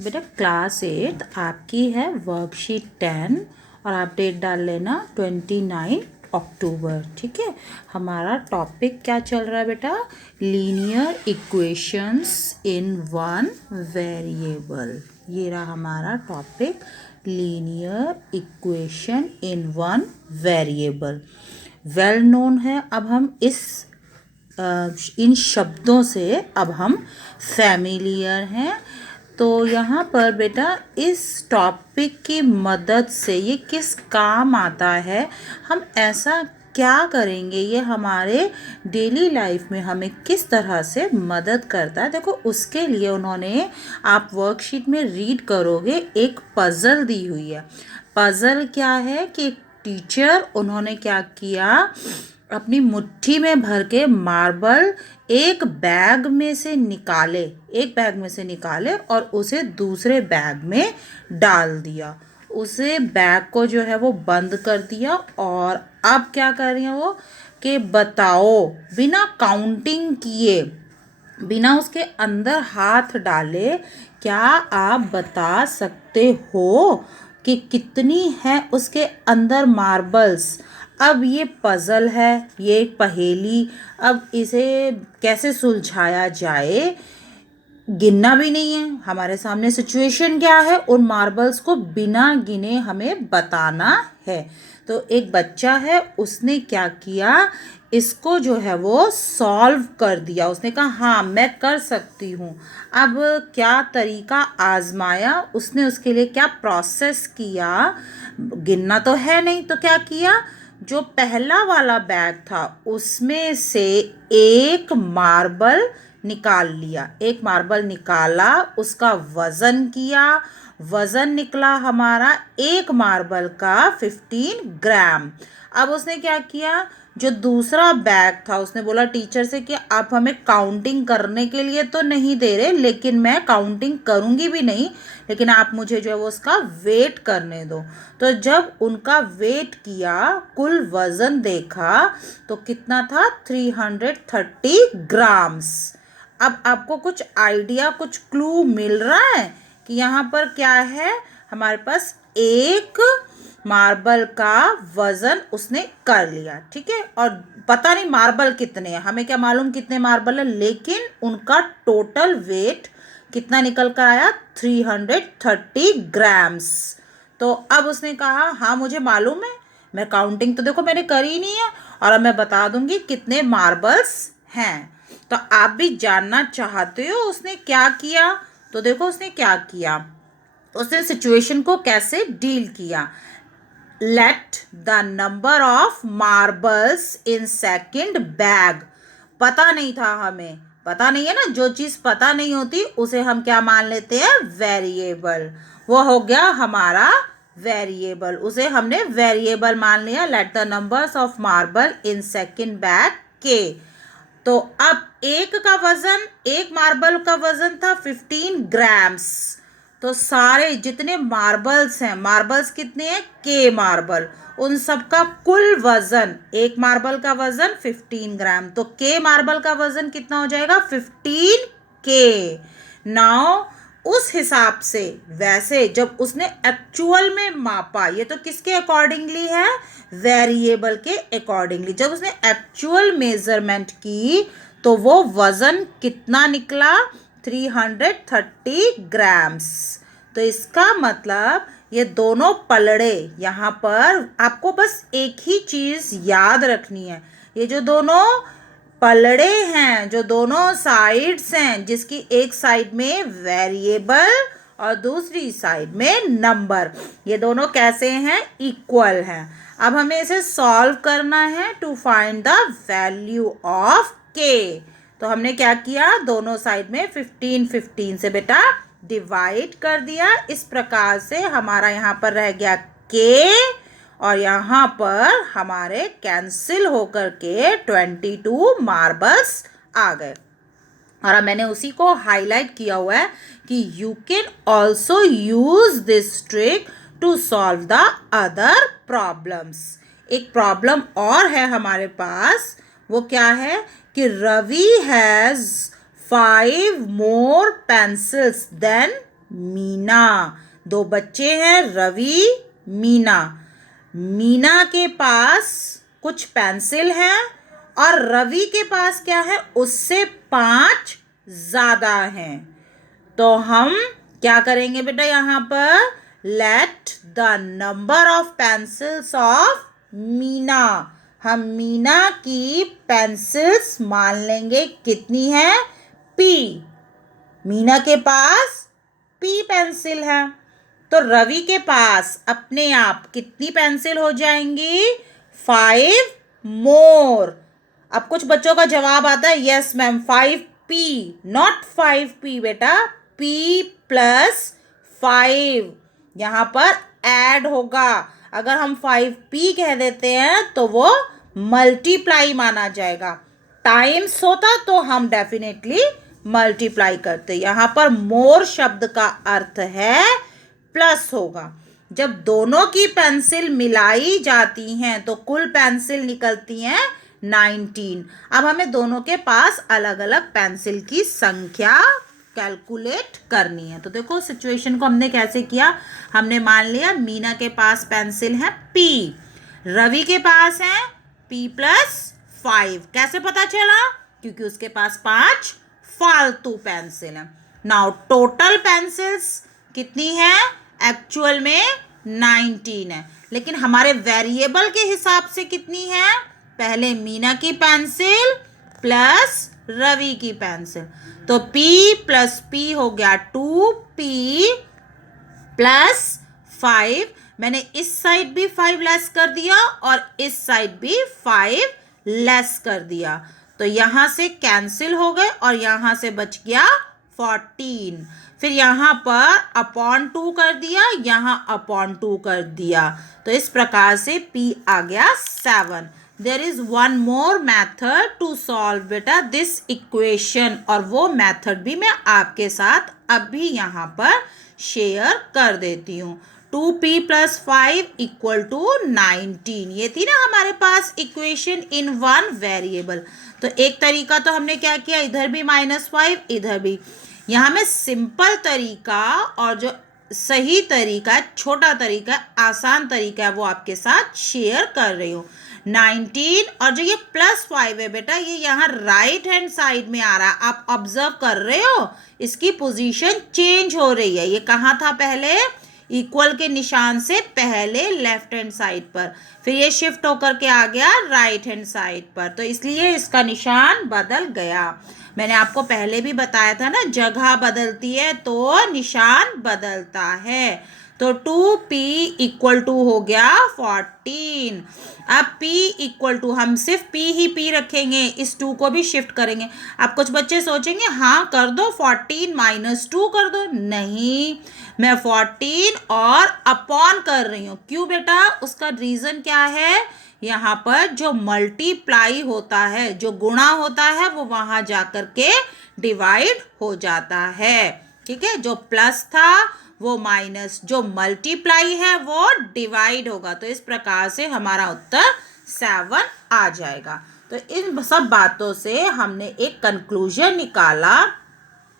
बेटा क्लास 8 आपकी है वर्कशीट 10 और आप डेट डाल लेना 29 अक्टूबर। ठीक है, हमारा टॉपिक क्या चल रहा है बेटा? Linear equations in one variable. ये रहा हमारा topic, linear equation in one variable. Well known है। अब हम इन शब्दों से अब हम फैमिलियर हैं। तो यहाँ पर बेटा इस टॉपिक की मदद से ये किस काम आता है, हम ऐसा क्या करेंगे, ये हमारे डेली लाइफ में हमें किस तरह से मदद करता है। देखो उसके लिए उन्होंने, आप वर्कशीट में रीड करोगे, एक पज़ल दी हुई है। पज़ल क्या है कि एक टीचर, उन्होंने क्या किया, अपनी मुट्ठी में भर के मार्बल एक बैग में से निकाले और उसे दूसरे बैग में डाल दिया। उसे बैग को जो है वो बंद कर दिया और अब क्या कर रही हैं वो कि बताओ, बिना काउंटिंग किए, बिना उसके अंदर हाथ डाले, क्या आप बता सकते हो कि कितनी है उसके अंदर मार्बल्स? अब ये पज़ल है, ये एक पहेली। अब इसे कैसे सुलझाया जाए? गिनना भी नहीं है, हमारे सामने सिचुएशन क्या है, उन मार्बल्स को बिना गिने हमें बताना है। तो एक बच्चा है, उसने क्या किया, इसको जो है वो सॉल्व कर दिया। उसने कहा हाँ मैं कर सकती हूँ। अब क्या तरीका आजमाया उसने, उसके लिए क्या प्रोसेस किया? गिनना तो है नहीं, तो क्या किया, जो पहला वाला बैग था उसमें से एक मार्बल निकाल लिया। एक मार्बल निकाला, उसका वज़न किया, वज़न निकला हमारा एक मार्बल का 15 ग्राम। अब उसने क्या किया, जो दूसरा बैग था, उसने बोला टीचर से कि आप हमें काउंटिंग करने के लिए तो नहीं दे रहे, लेकिन मैं काउंटिंग करूँगी भी नहीं, लेकिन आप मुझे जो है वो उसका वेट करने दो। तो जब उनका वेट किया, कुल वज़न देखा, तो कितना था, 330 ग्राम्स। अब आपको कुछ आइडिया, कुछ क्लू मिल रहा है कि यहाँ पर क्या है? हमारे पास एक मार्बल का वजन उसने कर लिया, ठीक है, और पता नहीं मार्बल कितने हैं, हमें क्या मालूम कितने मार्बल है, लेकिन उनका टोटल वेट कितना निकल कर आया, 330 ग्राम्स। तो अब उसने कहा हाँ मुझे मालूम है, मैं काउंटिंग तो देखो मैंने करी नहीं है, और अब मैं बता दूंगी कितने मार्बल्स हैं। तो आप भी जानना चाहते हो उसने क्या किया? तो देखो उसने क्या किया, उसने सिचुएशन को कैसे डील किया। Let the number of marbles in second bag. पता नहीं था, हमें पता नहीं है ना, जो चीज़ पता नहीं होती उसे हम क्या मान लेते हैं, वेरिएबल। वो हो गया हमारा वेरिएबल, उसे हमने वेरिएबल मान लिया। Let the numbers of marble in second bag के। तो अब एक मार्बल का वजन था 15 ग्राम्स। तो सारे जितने मार्बल्स हैं, मार्बल्स कितने हैं, के मार्बल, उन सब का कुल वजन, एक मार्बल का वजन 15 ग्राम, तो के मार्बल का वजन कितना हो जाएगा, 15 के। नाउ उस हिसाब से, वैसे जब उसने एक्चुअल में मापा, ये तो किसके अकॉर्डिंगली है, वेरिएबल के अकॉर्डिंगली, जब उसने एक्चुअल मेजरमेंट की तो वो वजन कितना निकला, 330 ग्राम्स। तो इसका मतलब ये दोनों पलड़े, यहाँ पर आपको बस एक ही चीज़ याद रखनी है, ये जो दोनों पलड़े हैं, जो दोनों साइड्स हैं, जिसकी एक साइड में वेरिएबल और दूसरी साइड में नंबर, ये दोनों कैसे हैं, इक्वल हैं। अब हमें इसे सॉल्व करना है to find the value of K. तो हमने क्या किया, दोनों साइड में 15 15 से बेटा डिवाइड कर दिया। इस प्रकार से हमारा यहाँ पर रह गया के, और यहाँ पर हमारे कैंसिल होकर के 22 मार्बल्स आ गए। और अब मैंने उसी को हाईलाइट किया हुआ है कि you can also use this trick to solve the other problems. एक प्रॉब्लम और है हमारे पास, वो क्या है कि Ravi has 5 more pencils than Meena. दो बच्चे हैं, रवि, मीना। मीना के पास कुछ पेंसिल हैं और रवि के पास क्या है, उससे 5 ज्यादा हैं। तो हम क्या करेंगे बेटा, यहाँ पर let the number of pencils of Meena, हम मीना की पेंसिल्स मान लेंगे कितनी है, पी। मीना के पास पी पेंसिल है, तो रवि के पास अपने आप कितनी पेंसिल हो जाएंगी, 5 मोर। अब कुछ बच्चों का जवाब आता है yes ma'am 5p, not 5p बेटा, p प्लस 5 यहाँ पर ऐड होगा। अगर हम 5p कह देते हैं तो वो मल्टीप्लाई माना जाएगा। टाइम्स होता तो हम डेफिनेटली मल्टीप्लाई करते। यहाँ पर मोर शब्द का अर्थ है प्लस होगा। जब दोनों की पेंसिल मिलाई जाती हैं तो कुल पेंसिल निकलती हैं 19। अब हमें दोनों के पास अलग अलग पेंसिल की संख्या कैलकुलेट करनी है। तो देखो सिचुएशन को हमने कैसे किया, हमने मान लिया मीना के पास पेंसिल है P, रवि के पास है P प्लस 5। कैसे पता चला, क्योंकि उसके पास 5 फालतू पेंसिल है। नाउ टोटल पेंसिल्स कितनी है, एक्चुअल में 19 है, लेकिन हमारे वेरिएबल के हिसाब से कितनी है, पहले मीना की पेंसिल प्लस रवि की पेंसिल। तो P प्लस P हो गया 2P प्लस 5। मैंने इस साइड भी 5 लेस कर दिया और इस साइड भी 5 लेस कर दिया, तो यहां से कैंसिल हो गए और यहां से बच गया 14। फिर यहाँ पर अपॉन 2 कर दिया, यहाँ अपॉन 2 कर दिया, तो इस प्रकार से P आ गया 7। There is one more method to solve बेटा दिस इक्वेशन, और वो मैथड भी मैं आपके साथ अभी यहाँ पर शेयर कर देती हूँ। 2p प्लस 5 इक्वल टू 19, ये थी ना हमारे पास इक्वेशन इन वन वेरिएबल। तो एक तरीका तो हमने क्या किया, इधर भी -5 इधर भी। यहाँ में सिंपल तरीका और जो सही तरीका है, छोटा तरीका है, आसान तरीका है, वो आपके साथ शेयर कर रही हूँ। 19 और जो ये +5 है बेटा, ये यहाँ राइट हैंड साइड में आ रहा है, आप ऑब्जर्व कर रहे हो, इसकी पोजीशन चेंज हो रही है। ये कहाँ था पहले, इक्वल के निशान से पहले लेफ्ट हैंड साइड पर, फिर ये शिफ्ट होकर के आ गया राइट हैंड साइड पर, तो इसलिए इसका निशान बदल गया। मैंने आपको पहले भी बताया था ना, जगह बदलती है तो निशान बदलता है। तो 2p इक्वल टू हो गया 14। अब p इक्वल टू, हम सिर्फ p ही p रखेंगे, इस 2 को भी शिफ्ट करेंगे। अब कुछ बच्चे सोचेंगे हाँ कर दो, 14 माइनस 2 कर दो। नहीं, मैं 14 और अपॉन कर रही हूँ। क्यों बेटा, उसका रीज़न क्या है, यहाँ पर जो मल्टीप्लाई होता है, जो गुणा होता है, वो वहाँ जाकर के डिवाइड हो जाता है। ठीक है, जो प्लस था वो माइनस, जो मल्टीप्लाई है वो डिवाइड होगा। तो इस प्रकार से हमारा उत्तर 7 आ जाएगा। तो इन सब बातों से हमने एक कंक्लूजन निकाला,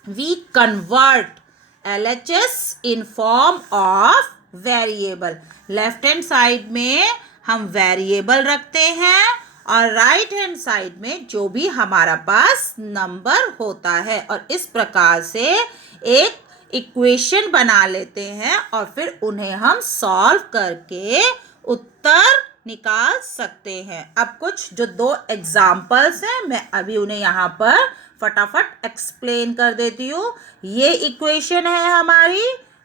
we convert LHS in form of variable. Left hand side में हम वेरिएबल रखते हैं और राइट हैंड साइड में जो भी हमारा पास नंबर होता है, और इस प्रकार से एक इक्वेशन बना लेते हैं और फिर उन्हें हम सॉल्व करके उत्तर निकाल सकते हैं। अब कुछ जो 2 एग्जाम्पल्स हैं, मैं अभी उन्हें यहाँ पर फटाफट एक्सप्लेन कर देती हूँ। ये इक्वेशन है हमारी,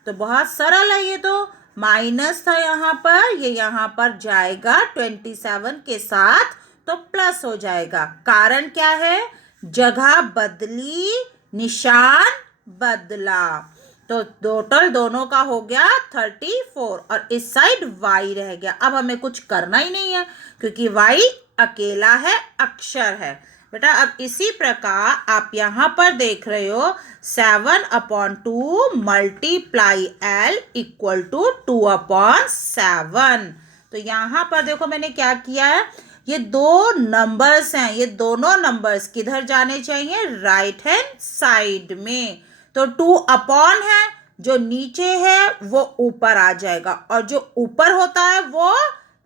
तो बहुत सरल है। ये तो माइनस था यहाँ पर, ये यहाँ पर जाएगा 27 के साथ, तो प्लस हो जाएगा। कारण क्या है, जगह बदली, निशान बदला, तो टोटल दोनों का हो गया 34 और इस साइड y रह गया। अब हमें कुछ करना ही नहीं है क्योंकि y अकेला है, अक्षर है बेटा। अब इसी प्रकार आप यहाँ पर देख रहे हो 7/2 मल्टीप्लाई l इक्वल टू 2/7। तो यहाँ पर देखो मैंने क्या किया है, ये 2 नंबर्स हैं, ये दोनों नंबर्स किधर जाने चाहिए, राइट हैंड साइड में। तो 2 अपॉन है जो नीचे है वो ऊपर आ जाएगा और जो ऊपर होता है वो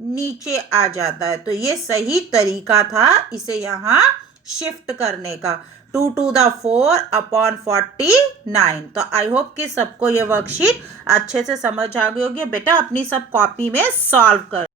नीचे आ जाता है। तो ये सही तरीका था इसे यहाँ शिफ्ट करने का। 2 to the 4 upon 49। तो आई होप कि सबको ये वर्कशीट अच्छे से समझ आ गई होगी। बेटा अपनी सब कॉपी में सॉल्व कर